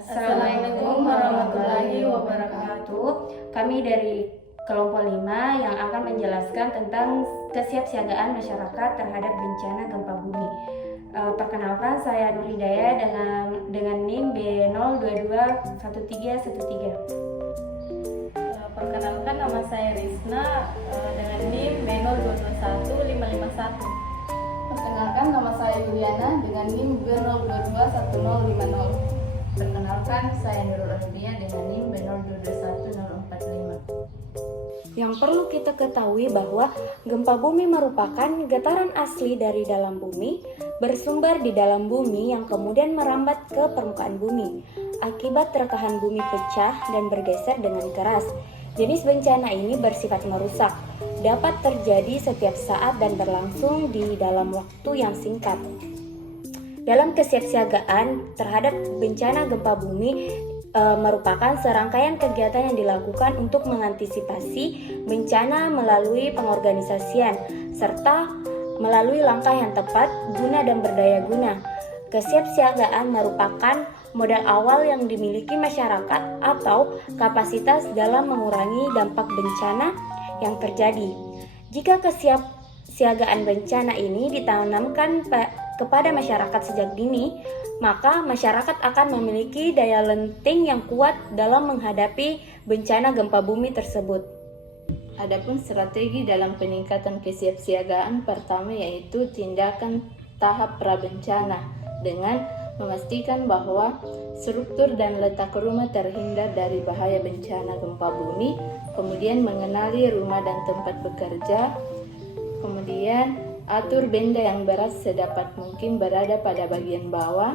Assalamualaikum warahmatullahi wabarakatuh. Kami dari kelompok 5 yang akan menjelaskan tentang kesiapsiagaan masyarakat terhadap bencana gempa bumi. Perkenalkan, saya Nur Hidayah dengan NIM B0221313. Perkenalkan, nama saya Rizna dengan NIM B02215551. Perkenalkan, nama saya Yuliana dengan NIM B0221050. Perkenalkan, saya Nurul Arifia dengan NIM B0221045. Yang perlu kita ketahui bahwa gempa bumi merupakan getaran asli dari dalam bumi, bersumber di dalam bumi yang kemudian merambat ke permukaan bumi. Akibat rekahan bumi pecah dan bergeser dengan keras. Jenis bencana ini bersifat merusak, dapat terjadi setiap saat dan berlangsung di dalam waktu yang singkat. Dalam kesiapsiagaan terhadap bencana gempa bumi merupakan serangkaian kegiatan yang dilakukan untuk mengantisipasi bencana melalui pengorganisasian serta melalui langkah yang tepat, guna dan berdaya guna. Kesiapsiagaan merupakan modal awal yang dimiliki masyarakat atau kapasitas dalam mengurangi dampak bencana yang terjadi. Jika kesiapsiagaan bencana ini ditanamkan kepada masyarakat sejak dini, maka masyarakat akan memiliki daya lenting yang kuat dalam menghadapi bencana gempa bumi tersebut. Adapun strategi dalam peningkatan kesiapsiagaan, pertama yaitu tindakan tahap prabencana dengan memastikan bahwa struktur dan letak rumah terhindar dari bahaya bencana gempa bumi, kemudian mengenali rumah dan tempat bekerja, kemudian atur benda yang berat sedapat mungkin berada pada bagian bawah,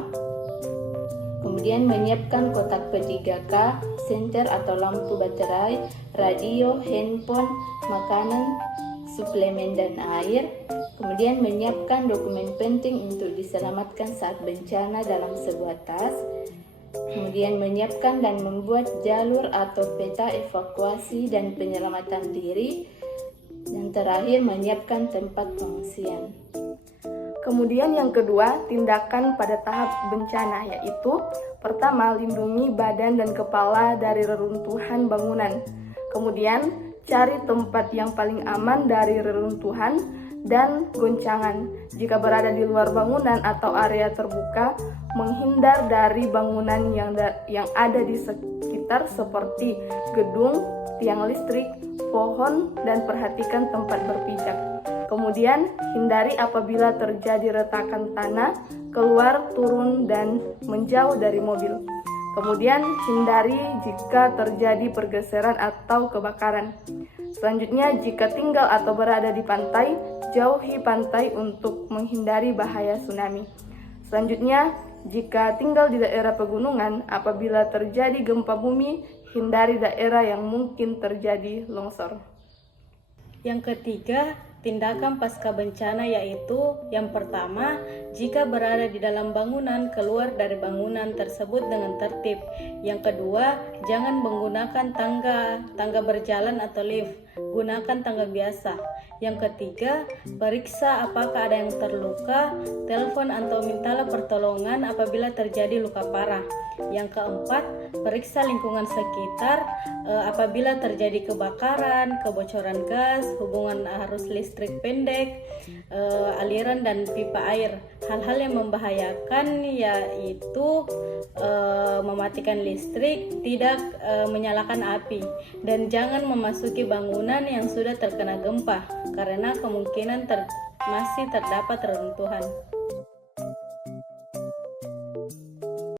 kemudian menyiapkan kotak P3K, senter atau lampu baterai, radio, handphone, makanan, suplemen dan air, kemudian menyiapkan dokumen penting untuk diselamatkan saat bencana dalam sebuah tas, kemudian menyiapkan dan membuat jalur atau peta evakuasi dan penyelamatan diri, dan terakhir menyiapkan tempat pengungsian. Kemudian yang kedua, tindakan pada tahap bencana, yaitu pertama, lindungi badan dan kepala dari reruntuhan bangunan. Kemudian, cari tempat yang paling aman dari reruntuhan dan goncangan. Jika berada di luar bangunan atau area terbuka, menghindar dari bangunan yang ada di sekitar seperti gedung, tiang listrik, pohon, dan perhatikan tempat berpijak. Kemudian, hindari apabila terjadi retakan tanah, keluar, turun, dan menjauh dari mobil. Kemudian, hindari jika terjadi pergeseran atau kebakaran. Selanjutnya, jika tinggal atau berada di pantai, jauhi pantai untuk menghindari bahaya tsunami. Selanjutnya, jika tinggal di daerah pegunungan, apabila terjadi gempa bumi, hindari daerah yang mungkin terjadi longsor. Yang ketiga, tindakan pasca bencana, yaitu yang pertama, jika berada di dalam bangunan, keluar dari bangunan tersebut dengan tertib. Yang kedua, jangan menggunakan tangga berjalan atau lift, gunakan tangga biasa. Yang ketiga, periksa apakah ada yang terluka, telepon atau mintalah pertolongan apabila terjadi luka parah. Yang keempat, periksa lingkungan sekitar apabila terjadi kebakaran, kebocoran gas, hubungan arus listrik pendek, aliran dan pipa air. Hal-hal yang membahayakan yaitu mematikan listrik, tidak menyalakan api, dan jangan memasuki bangunan yang sudah terkena gempa karena kemungkinan masih terdapat reruntuhan.